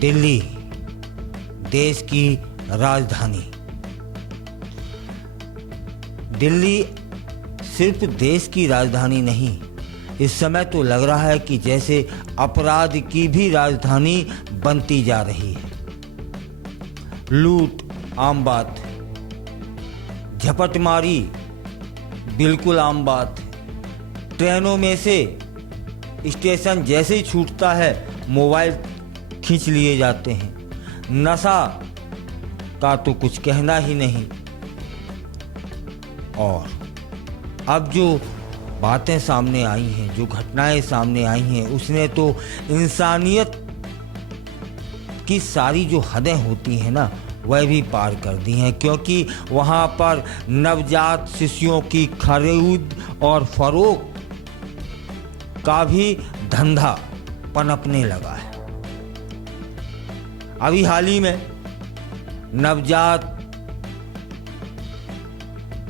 दिल्ली देश की राजधानी। दिल्ली सिर्फ देश की राजधानी नहीं, इस समय तो लग रहा है कि जैसे अपराध की भी राजधानी बनती जा रही है। लूट आम बात है, झपटमारी बिल्कुल आम बात है। ट्रेनों में से स्टेशन जैसे ही छूटता है मोबाइल खींच लिए जाते हैं। नशा का तो कुछ कहना ही नहीं। और अब जो बातें सामने आई हैं, जो घटनाएं सामने आई हैं, उसने तो इंसानियत की सारी जो हदें होती हैं ना, वह भी पार कर दी हैं। क्योंकि वहाँ पर नवजात शिशुओं की खरीद और फरोख्त का भी धंधा पनपने लगा है। अभी हाल ही में नवजात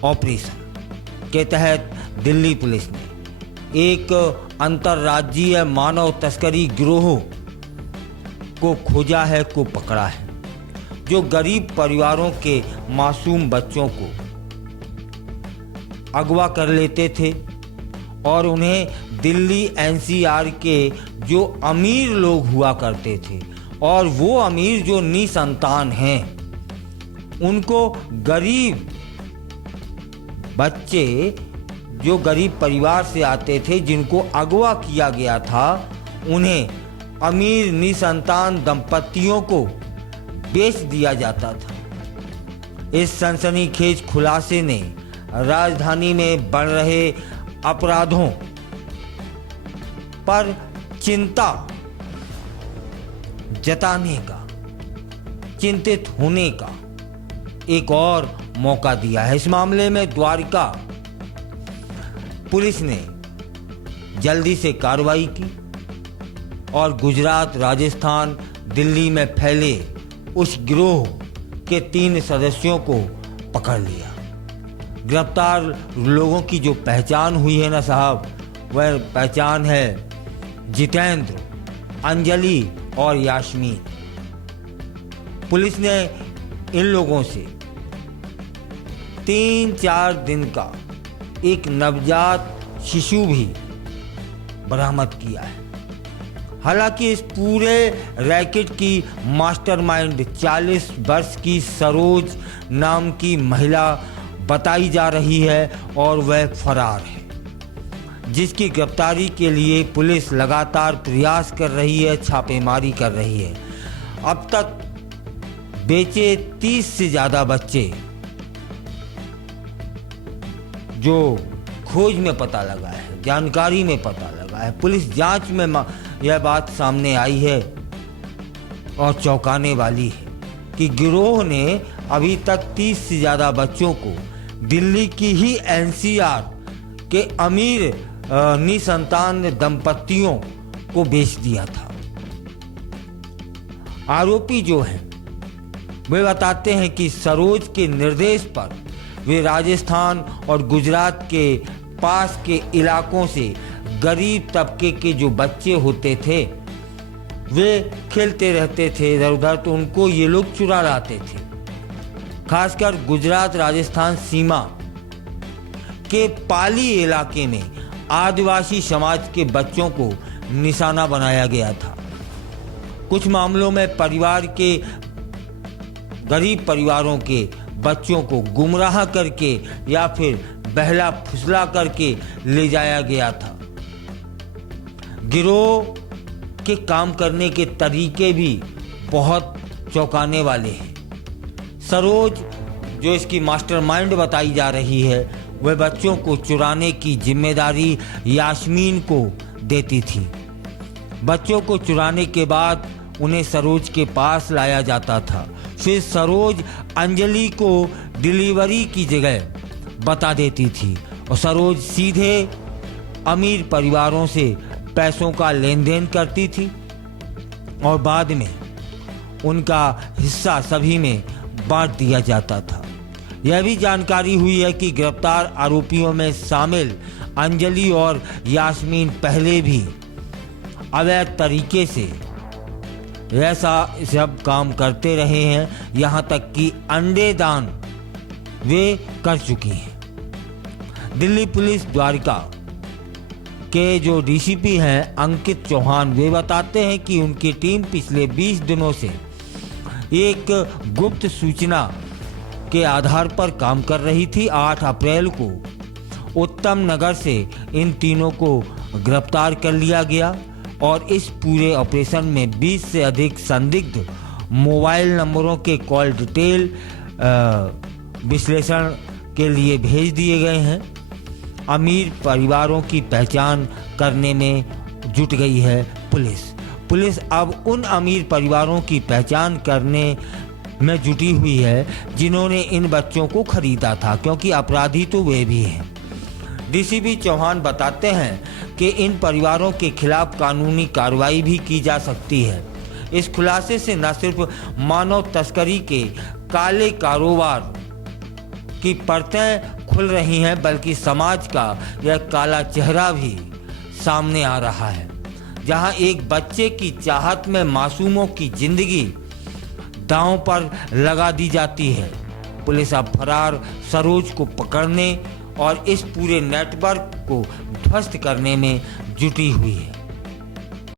ऑपरेशन के तहत दिल्ली पुलिस ने एक अंतर्राज्यीय मानव तस्करी गिरोह को खोजा है, को पकड़ा है, जो गरीब परिवारों के मासूम बच्चों को अगवा कर लेते थे और उन्हें दिल्ली एनसीआर के जो अमीर लोग हुआ करते थे, और वो अमीर जो निसंतान हैं, उनको गरीब बच्चे जो गरीब परिवार से आते थे, जिनको अगवा किया गया था, उन्हें अमीर निसंतान दंपतियों को बेच दिया जाता था। इस सनसनीखेज खुलासे ने राजधानी में बढ़ रहे अपराधों पर चिंता जताने का, चिंतित होने का एक और मौका दिया है। इस मामले में द्वारका पुलिस ने जल्दी से कार्रवाई की और गुजरात, राजस्थान, दिल्ली में फैले उस गिरोह के 3 सदस्यों को पकड़ लिया। गिरफ्तार लोगों की जो पहचान हुई है ना साहब, वह पहचान है जितेंद्र, अंजलि और यास्मीन। पुलिस ने इन लोगों से 3-4 दिन का एक नवजात शिशु भी बरामद किया है। हालांकि इस पूरे रैकेट की मास्टरमाइंड 40 वर्ष की सरोज नाम की महिला बताई जा रही है और वह फरार है, जिसकी गिरफ्तारी के लिए पुलिस लगातार प्रयास कर रही है, छापेमारी कर रही है। अब तक बेचे 30 से ज़्यादा बच्चे जो खोज में पता लगा है, जानकारी में पता लगा है, पुलिस जांच में यह बात सामने आई है और चौंकाने वाली है कि गिरोह ने अभी तक 30 से ज़्यादा बच्चों को दिल्ली की ही एनसीआर के अमीर निसंतान दंपतियों को बेच दिया था। आरोपी जो हैं वे बताते हैं कि सरोज के निर्देश पर वे राजस्थान और गुजरात के पास के इलाकों से गरीब तबके के जो बच्चे होते थे, वे खेलते रहते थे इधर उधर, तो उनको ये लोग चुरा लाते थे। खासकर गुजरात राजस्थान सीमा के पाली इलाके में आदिवासी समाज के बच्चों को निशाना बनाया गया था। कुछ मामलों में परिवार के गरीब परिवारों के बच्चों को गुमराह करके या फिर बहला फुसला करके ले जाया गया था। गिरोह के काम करने के तरीके भी बहुत चौंकाने वाले हैं। सरोज जो इसकी मास्टरमाइंड बताई जा रही है, वह बच्चों को चुराने की जिम्मेदारी यास्मीन को देती थी। बच्चों को चुराने के बाद उन्हें सरोज के पास लाया जाता था। फिर सरोज अंजलि को डिलीवरी की जगह बता देती थी और सरोज सीधे अमीर परिवारों से पैसों का लेन देन करती थी और बाद में उनका हिस्सा सभी में बांट दिया जाता था। यह भी जानकारी हुई है कि गिरफ्तार आरोपियों में शामिल अंजलि और यास्मीन पहले भी अवैध तरीके से ऐसा सब काम करते रहे हैं, यहाँ तक कि अंडे दान वे कर चुकी हैं। दिल्ली पुलिस द्वारका के जो डीसीपी हैं अंकित चौहान, वे बताते हैं कि उनकी टीम पिछले 20 दिनों से एक गुप्त सूचना के आधार पर काम कर रही थी। 8 अप्रैल को उत्तम नगर से इन तीनों को गिरफ्तार कर लिया गया और इस पूरे ऑपरेशन में 20 से अधिक संदिग्ध मोबाइल नंबरों के कॉल डिटेल विश्लेषण के लिए भेज दिए गए हैं। अमीर परिवारों की पहचान करने में जुट गई है पुलिस अब उन अमीर परिवारों की पहचान करने में जुटी हुई है जिन्होंने इन बच्चों को खरीदा था, क्योंकि अपराधी तो वे भी हैं। डीसीपी चौहान बताते हैं कि इन परिवारों के खिलाफ कानूनी कार्रवाई भी की जा सकती है। इस खुलासे से न सिर्फ मानव तस्करी के काले कारोबार की परतें खुल रही हैं, बल्कि समाज का यह काला चेहरा भी सामने आ रहा है, जहां एक बच्चे की चाहत में मासूमों की जिंदगी दांव पर लगा दी जाती है। पुलिस अब फरार सरोज को पकड़ने और इस पूरे नेटवर्क को ध्वस्त करने में जुटी हुई है।